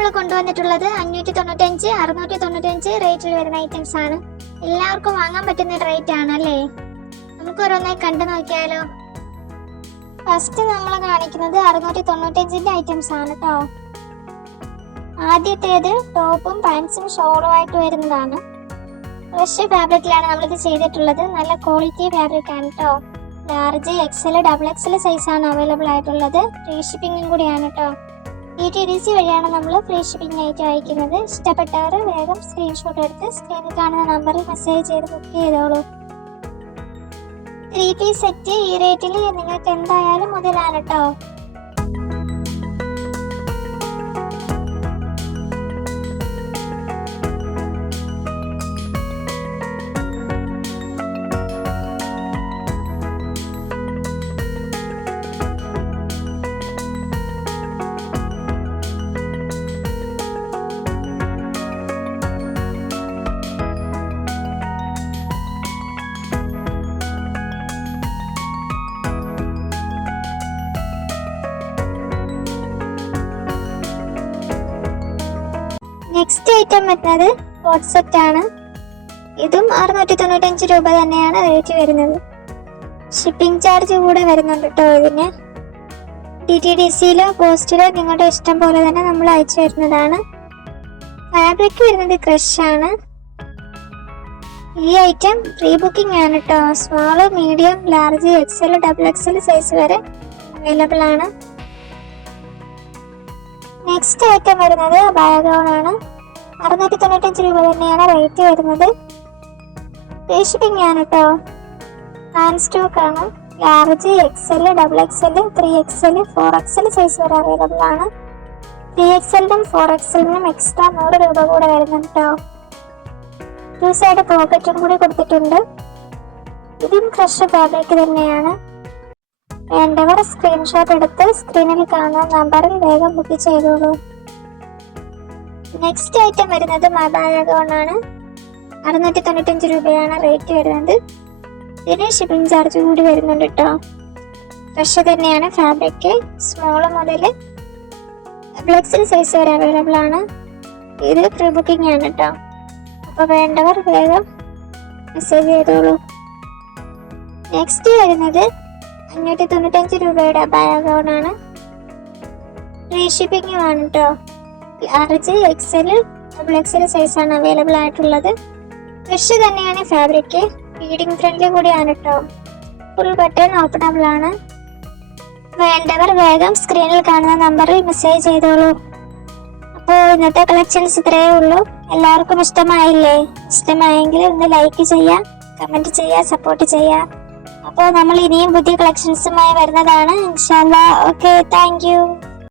നമ്മൾ കൊണ്ടുവന്നിട്ടുള്ളത് അഞ്ഞൂറ്റി തൊണ്ണൂറ്റഞ്ച് അറുന്നൂറ്റി തൊണ്ണൂറ്റഞ്ച് റേറ്റിൽ വരുന്ന ഐറ്റംസ് ആണ്. എല്ലാവർക്കും വാങ്ങാൻ പറ്റുന്ന റേറ്റ് ആണ് അല്ലേ? നമുക്ക് ഓരോന്നായി കണ്ടു നോക്കിയാലോ. ഫസ്റ്റ് നമ്മൾ കാണിക്കുന്നത് അറുന്നൂറ്റി തൊണ്ണൂറ്റഞ്ചിന്റെ ഐറ്റംസ് ആണ് കേട്ടോ ആദ്യത്തേത് ടോപ്പും പാൻസും ഷോളും ആയിട്ട് വരുന്നതാണ്. ഫ്രഷ് ഫാബ്രിക്കിലാണ് നമ്മളിത് ചെയ്തിട്ടുള്ളത്. നല്ല ക്വാളിറ്റി ഫാബ്രിക് ആണ് കേട്ടോ large XL double XL size ആണ് അവൈലബിൾ ആയിട്ടുള്ളത്. ഫ്രീ ഷിപ്പിംഗും കൂടിയാണ് കേട്ടോ ടി വഴിയാണ് നമ്മൾ ഫ്രീ ഷിപ്പിംഗ് ആയിട്ട് അയക്കുന്നത് ഇഷ്ടപ്പെട്ടവർ വേഗം സ്ക്രീൻഷോട്ട് എടുത്ത് സ്ക്രീനിൽ കാണുന്ന നമ്പറിൽ മെസ്സേജ് ചെയ്ത് ബുക്ക് ചെയ്തോളൂ. ത്രീ പീസ് സെറ്റ് ഈ റേറ്റിൽ നിങ്ങൾക്ക് എന്തായാലും മുതലാണ് കേട്ടോ നെക്സ്റ്റ് ഐറ്റം വരുന്നത് കോട്ട് ആണ്. ഇതും അറുന്നൂറ്റി തൊണ്ണൂറ്റഞ്ച് രൂപ തന്നെയാണ് റേറ്റ് വരുന്നത്. ഷിപ്പിംഗ് ചാർജ് കൂടെ വരുന്നുണ്ട് കേട്ടോ ഇതിന്. ഡി ടി ഡി സിയിലോ പോസ്റ്റിലോ നിങ്ങളുടെ ഇഷ്ടം പോലെ തന്നെ നമ്മൾ അയച്ചു വരുന്നതാണ് ഫാബ്രിക് വരുന്നത് ക്രഷ് ആണ്. ഈ ഐറ്റം പ്രീ ബുക്കിംഗ് ആണ് കേട്ടോ small medium large XL double XL size വരെ അവൈലബിൾ ആണ്. നെക്സ്റ്റ് ഐറ്റം വരുന്നത് ബയോഗൗൺ അറുന്നൂറ്റി തൊണ്ണൂറ്റഞ്ച് രൂപ തന്നെയാണ് റേറ്റ് വരുന്നത്. ഷിപ്പിംഗ് ആണ്. കേട്ടോ ഹാൻഡ് സ്റ്റോക്ക് ആണ് large XL double XL three XL four XL size വരെ അവൈലബിൾ ആണ്. ത്രീ എക്സലിനും ഫോർ എക്സലിനും എക്സ്ട്രാ നൂറ് രൂപ കൂടെ വരുന്നുണ്ട് കേട്ടോ ടു സൈഡ് പോക്കറ്റും കൂടി കൊടുത്തിട്ടുണ്ട്. ഇതും ക്രഷ് ഫാബ്രിക് തന്നെയാണ്. വേണ്ടവർ സ്ക്രീൻഷോട്ട് എടുത്ത് സ്ക്രീനിൽ കാണുന്ന നമ്പറിൽ വേഗം ബുക്ക് ചെയ്തോളൂ. നെക്സ്റ്റ് ഐറ്റം വരുന്നത് ആണ്. അറുന്നൂറ്റി തൊണ്ണൂറ്റഞ്ച് രൂപയാണ് റേറ്റ് വരുന്നത്. ഇതിന് ഷിപ്പിംഗ് ചാർജ് കൂടി വരുന്നുണ്ട് കേട്ടോ ഫ്രഷ് തന്നെയാണ് ഫാബ്രിക് സ്മോൾ മുതൽ ബ്ലക്സിൽ സൈസ് വരെ അവൈലബിൾ ആണ്. ഇത് പ്രീ ബുക്കിംഗ് ആണ് കേട്ടോ അപ്പോൾ വേണ്ടവർ വേഗം മെസ്സേജ് ചെയ്തോളൂ. നെക്സ്റ്റ് വരുന്നത് അഞ്ഞൂറ്റി തൊണ്ണൂറ്റഞ്ച് രൂപയുടെ അപായ അക്കൗണ്ടാണ് ആണ് കേട്ടോ ലാർജ് എക്സൽ ഡബിൾ എക്സൽ ആണ് അവൈലബിൾ ആയിട്ടുള്ളത്. ഫ്രഷ് തന്നെയാണ് ഫാബ്രിക് ഫീഡിംഗ് ഫ്രണ്ട്ലി കൂടിയാണ് കേട്ടോ ഫുൾ ബട്ടൺ ഓപ്പണബിൾ ആണ്. വേണ്ടവർ വേഗം സ്ക്രീനിൽ കാണുന്ന നമ്പറിൽ മെസ്സേജ് ചെയ്തോളൂ. അപ്പോൾ ഇന്നത്തെ കളക്ഷൻസ് ഇത്രയേ ഉള്ളൂ. എല്ലാവർക്കും ഇഷ്ടമായില്ലേ? ഇഷ്ടമായെങ്കിൽ ഒന്ന് ലൈക്ക് ചെയ്യുക കമന്റ് ചെയ്യുക സപ്പോർട്ട് ചെയ്യുക അപ്പോൾ നമ്മൾ ഇനിയും പുതിയ കളക്ഷൻസുമായി വരുന്നതാണ്. ഇൻഷാല്ല ഓക്കെ താങ്ക്